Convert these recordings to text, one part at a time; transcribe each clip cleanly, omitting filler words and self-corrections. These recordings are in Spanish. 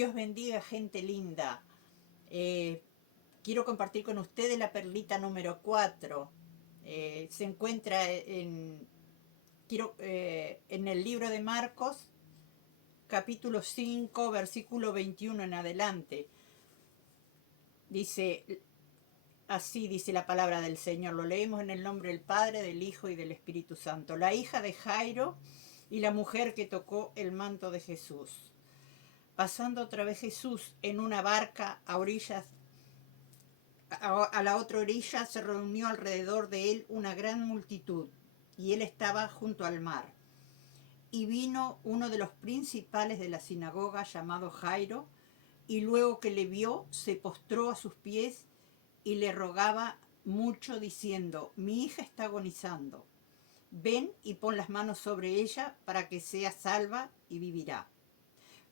Dios bendiga, gente linda. Eh, Quiero compartir con ustedes la perlita número 4. Se encuentra en el libro de Marcos, capítulo 5, versículo 21 en adelante. Dice, así dice la palabra del Señor. Lo leemos en el nombre del Padre, del Hijo y del Espíritu Santo. La hija de Jairo y la mujer que tocó el manto de Jesús. Pasando otra vez Jesús en una barca a la otra orilla, se reunió alrededor de él una gran multitud, y él estaba junto al mar. Y vino uno de los principales de la sinagoga, llamado Jairo, y luego que le vio, se postró a sus pies y le rogaba mucho, diciendo: mi hija está agonizando. Ven y pon las manos sobre ella para que sea salva y vivirá.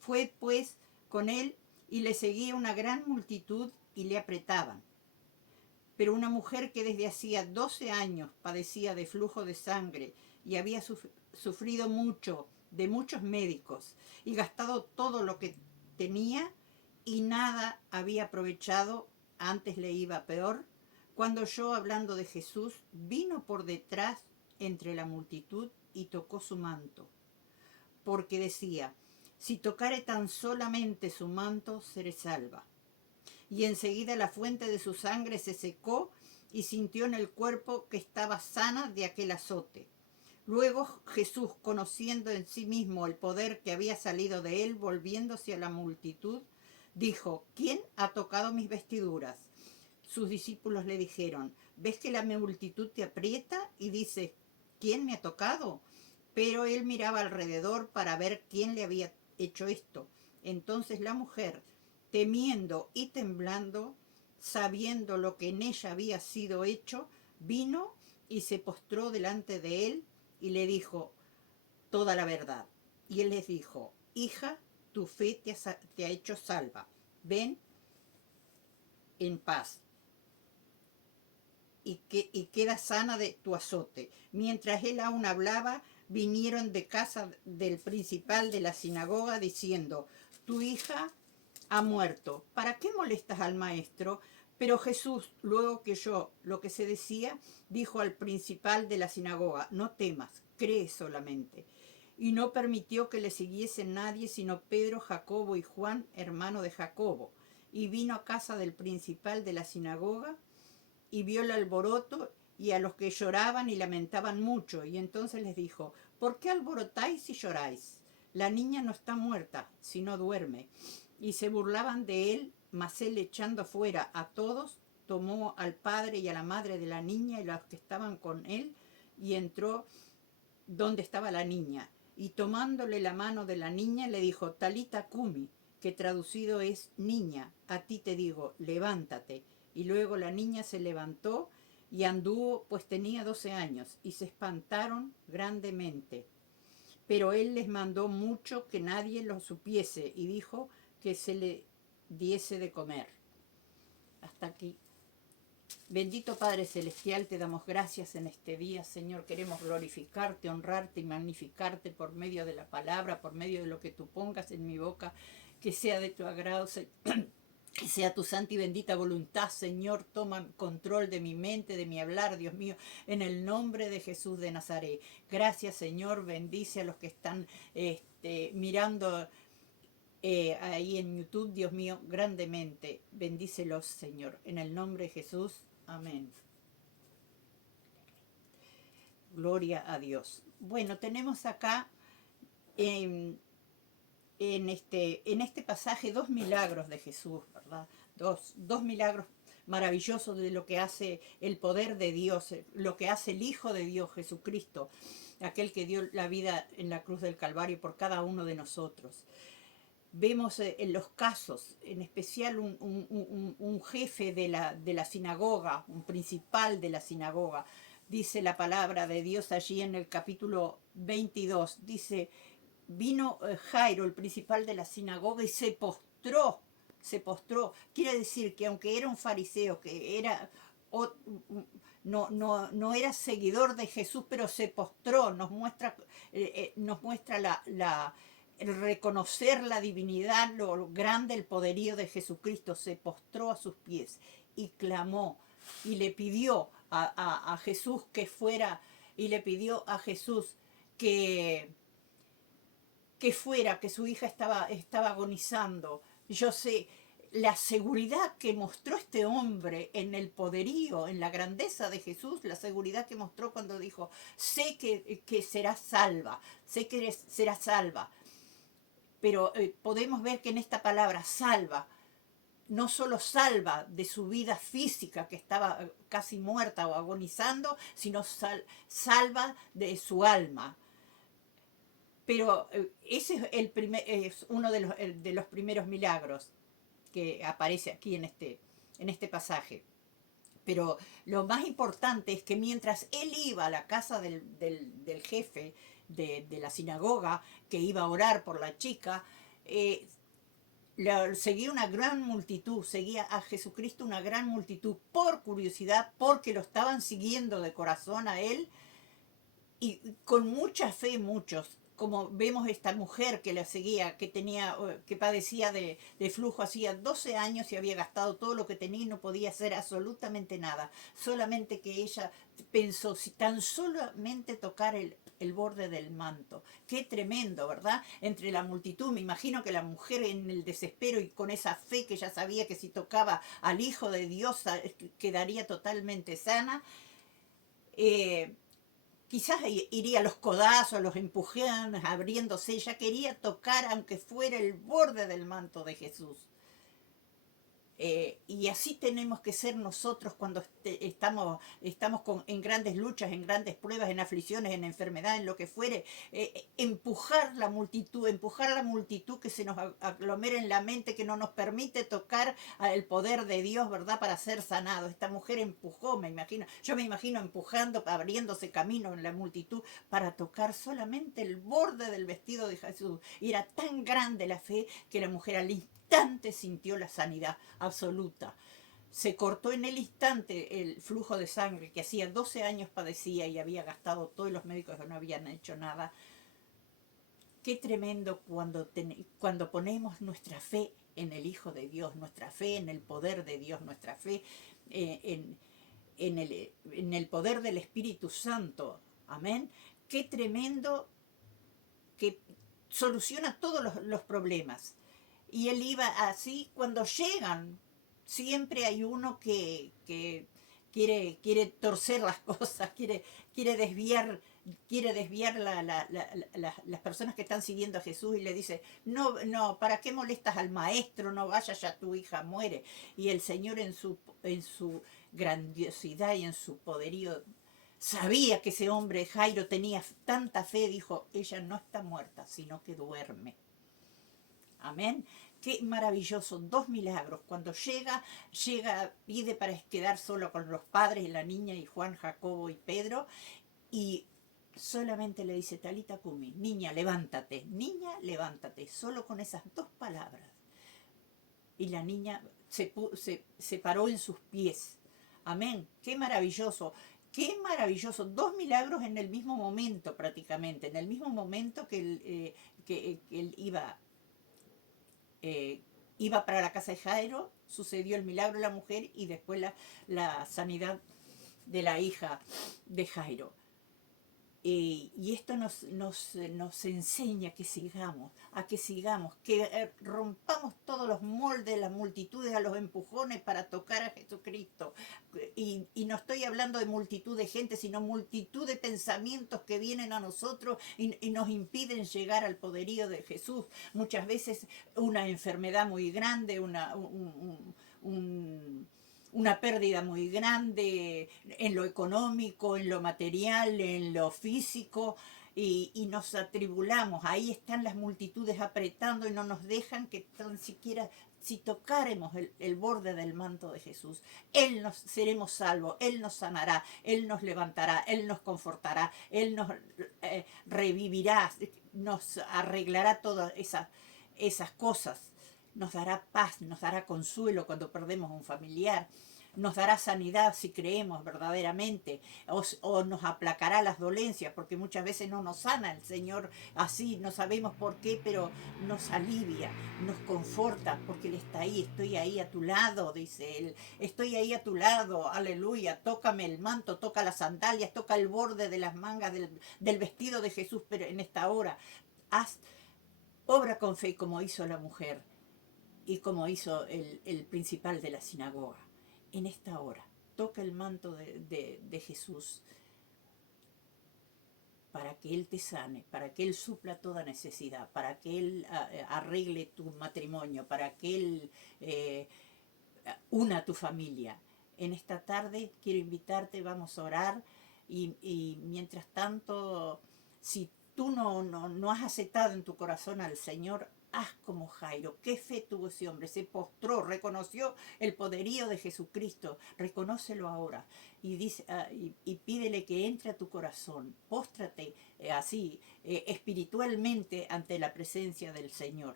Fue pues con él, y le seguía una gran multitud y le apretaban. Pero una mujer que desde hacía 12 años padecía de flujo de sangre y había sufrido mucho de muchos médicos y gastado todo lo que tenía y nada había aprovechado, antes le iba peor, cuando oyó hablando de Jesús, vino por detrás entre la multitud y tocó su manto, porque decía: si tocare tan solamente su manto, seré salva. Y enseguida la fuente de su sangre se secó y sintió en el cuerpo que estaba sana de aquel azote. Luego Jesús, conociendo en sí mismo el poder que había salido de él, volviéndose a la multitud, dijo: ¿quién ha tocado mis vestiduras? Sus discípulos le dijeron: ¿ves que la multitud te aprieta? Y dice: ¿quién me ha tocado? Pero él miraba alrededor para ver quién le había hecho esto. Entonces la mujer, temiendo y temblando, sabiendo lo que en ella había sido hecho, vino y se postró delante de él y le dijo toda la verdad. Y él les dijo: hija, tu fe te ha hecho salva. Ven en paz y queda sana de tu azote. Mientras él aún hablaba, vinieron de casa del principal de la sinagoga diciendo: tu hija ha muerto. ¿Para qué molestas al maestro? Pero Jesús, luego que oyó lo que se decía, dijo al principal de la sinagoga: no temas, cree solamente. Y no permitió que le siguiese nadie sino Pedro, Jacobo y Juan, hermano de Jacobo. Y vino a casa del principal de la sinagoga y vio el alboroto y a los que lloraban y lamentaban mucho. Y entonces les dijo: ¿por qué alborotáis y lloráis? La niña no está muerta, sino duerme. Y se burlaban de él, mas él, echando fuera a todos, tomó al padre y a la madre de la niña y los que estaban con él, y entró donde estaba la niña. Y tomándole la mano de la niña, le dijo: Talita cumi, que traducido es: niña, a ti te digo, levántate. Y luego la niña se levantó y anduvo, pues tenía 12 años, y se espantaron grandemente. Pero él les mandó mucho que nadie lo supiese, y dijo que se le diese de comer. Hasta aquí. Bendito Padre Celestial, te damos gracias en este día, Señor. Queremos glorificarte, honrarte y magnificarte por medio de la palabra, por medio de lo que tú pongas en mi boca, que sea de tu agrado, que sea tu santa y bendita voluntad, Señor. Toma control de mi mente, de mi hablar, Dios mío, en el nombre de Jesús de Nazaret. Gracias, Señor. Bendice a los que están mirando ahí en YouTube, Dios mío, grandemente. Bendícelos, Señor. En el nombre de Jesús. Amén. Gloria a Dios. Bueno, tenemos acá en este pasaje dos milagros de Jesús, ¿verdad? Dos milagros maravillosos de lo que hace el poder de Dios, lo que hace el Hijo de Dios, Jesucristo, aquel que dio la vida en la cruz del Calvario por cada uno de nosotros. Vemos en los casos, en especial un jefe de la sinagoga, un principal de la sinagoga, dice la palabra de Dios allí en el capítulo 22, dice: vino Jairo, el principal de la sinagoga, y se postró. Quiere decir que aunque era un fariseo, que era no era seguidor de Jesús, pero se postró. Nos muestra el reconocer la divinidad, lo grande, el poderío de Jesucristo, se postró a sus pies y clamó y le pidió a Jesús que fuera, y le pidió a Jesús que, que fuera, que su hija estaba agonizando. Yo sé, la seguridad que mostró este hombre en el poderío, en la grandeza de Jesús, la seguridad que mostró cuando dijo, sé que serás salva, sé que serás salva. Pero podemos ver que en esta palabra salva, no solo salva de su vida física que estaba casi muerta o agonizando, sino salva de su alma. Pero ese es uno de los primeros milagros que aparece aquí en este pasaje. Pero lo más importante es que mientras él iba a la casa del jefe de la sinagoga, que iba a orar por la chica, seguía una gran multitud, seguía a Jesucristo una gran multitud por curiosidad, porque lo estaban siguiendo de corazón a él, y con mucha fe muchos, como vemos esta mujer que la seguía, que padecía de flujo hacía 12 años y había gastado todo lo que tenía y no podía hacer absolutamente nada, solamente que ella pensó, si tan solamente tocar el borde del manto. Qué tremendo, ¿verdad? Entre la multitud, me imagino que la mujer en el desespero y con esa fe que ya sabía que si tocaba al Hijo de Dios quedaría totalmente sana. eh, Quizás iría a los codazos, los empujones, abriéndose. Ella quería tocar, aunque fuera el borde del manto de Jesús. Y así tenemos que ser nosotros cuando estamos en grandes luchas, en grandes pruebas, en aflicciones, en enfermedad, en lo que fuere. Empujar la multitud que se nos aglomera en la mente, que no nos permite tocar el poder de Dios, ¿verdad? Para ser sanados. Esta mujer empujó, yo me imagino empujando, abriéndose camino en la multitud para tocar solamente el borde del vestido de Jesús. Y era tan grande la fe que la mujer al instante sintió la sanidad absoluta. Se cortó en el instante el flujo de sangre que hacía 12 años padecía y había gastado todos los médicos que no habían hecho nada. Qué tremendo cuando ponemos nuestra fe en el Hijo de Dios, nuestra fe en el poder de Dios, nuestra fe en el poder del Espíritu Santo. Amén. Qué tremendo que soluciona todos los problemas. Y él iba así, cuando llegan, siempre hay uno que quiere torcer las cosas, quiere desviar, las personas que están siguiendo a Jesús, y le dice, no, ¿para qué molestas al maestro? No vayas, ya tu hija muere. Y el Señor en su grandiosidad y en su poderío sabía que ese hombre Jairo tenía tanta fe, dijo, ella no está muerta, sino que duerme. Amén. Qué maravilloso, 2 milagros. Cuando llega, pide para quedar solo con los padres, la niña y Juan, Jacobo y Pedro, y solamente le dice, Talita Kumi, niña, levántate, solo con esas 2 palabras. Y la niña se paró en sus pies. Amén, qué maravilloso. Qué maravilloso, 2 milagros en el mismo momento prácticamente, en el mismo momento que él iba para la casa de Jairo, sucedió el milagro de la mujer y después la sanidad de la hija de Jairo. Y esto nos enseña que sigamos, que rompamos todos los moldes, las multitudes, a los empujones para tocar a Jesucristo. Y no estoy hablando de multitud de gente, sino multitud de pensamientos que vienen a nosotros y nos impiden llegar al poderío de Jesús. Muchas veces una enfermedad muy grande, una pérdida muy grande en lo económico, en lo material, en lo físico, y nos atribulamos. Ahí están las multitudes apretando y no nos dejan que tan siquiera, si tocáremos el borde del manto de Jesús, seremos salvos, Él nos sanará, Él nos levantará, Él nos confortará, Él nos revivirá, nos arreglará todas esas cosas. Nos dará paz, nos dará consuelo cuando perdemos un familiar, nos dará sanidad si creemos verdaderamente, o nos aplacará las dolencias, porque muchas veces no nos sana el Señor así, no sabemos por qué, pero nos alivia, nos conforta, porque Él está ahí, estoy ahí a tu lado, dice Él, estoy ahí a tu lado, aleluya, tócame el manto, toca las sandalias, toca el borde de las mangas del vestido de Jesús, pero en esta hora, haz, obra con fe como hizo la mujer y como hizo el principal de la sinagoga. En esta hora, toca el manto de Jesús para que Él te sane, para que Él supla toda necesidad, para que Él arregle tu matrimonio, para que Él una tu familia. En esta tarde quiero invitarte, vamos a orar y mientras tanto, si tú no has aceptado en tu corazón al Señor, haz como Jairo. ¿Qué fe tuvo ese hombre? Se postró, reconoció el poderío de Jesucristo. Reconócelo ahora y, dice, y pídele que entre a tu corazón. Póstrate así, espiritualmente ante la presencia del Señor.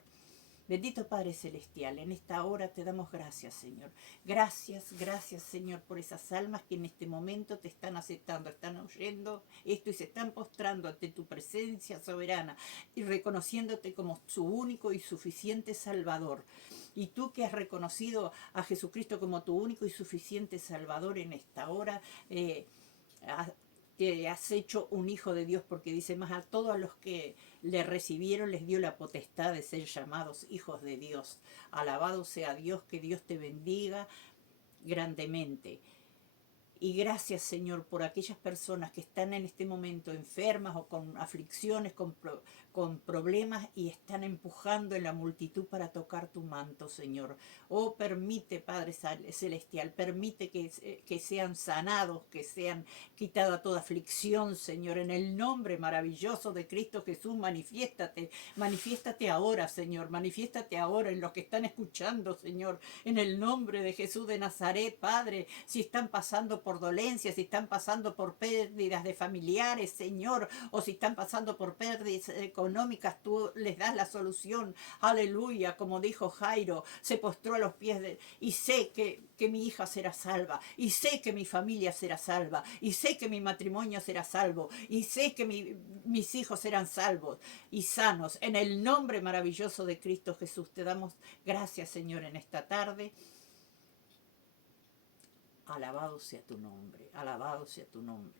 Bendito Padre Celestial, en esta hora te damos gracias, Señor. Gracias, gracias, Señor, por esas almas que en este momento te están aceptando, están oyendo esto y se están postrando ante tu presencia soberana y reconociéndote como su único y suficiente Salvador. Y tú que has reconocido a Jesucristo como tu único y suficiente Salvador en esta hora, te has hecho un hijo de Dios, porque dice más, a todos los que le recibieron les dio la potestad de ser llamados hijos de Dios. Alabado sea Dios, que Dios te bendiga grandemente. Y gracias, Señor, por aquellas personas que están en este momento enfermas o con aflicciones, con problemas y están empujando en la multitud para tocar tu manto, Señor. Oh, permite, Padre Celestial, permite que sean sanados, que sean quitada toda aflicción, Señor. En el nombre maravilloso de Cristo Jesús, manifiéstate. Manifiéstate ahora, Señor. Manifiéstate ahora en los que están escuchando, Señor. En el nombre de Jesús de Nazaret, Padre, si están pasando por dolencias, si están pasando por pérdidas de familiares, Señor, o si están pasando por pérdidas económicas, tú les das la solución. Aleluya, como dijo Jairo, se postró a los pies y sé que mi hija será salva, y sé que mi familia será salva, y sé que mi matrimonio será salvo, y sé que mis hijos serán salvos y sanos. En el nombre maravilloso de Cristo Jesús te damos gracias, Señor, en esta tarde. Alabado sea tu nombre, alabado sea tu nombre.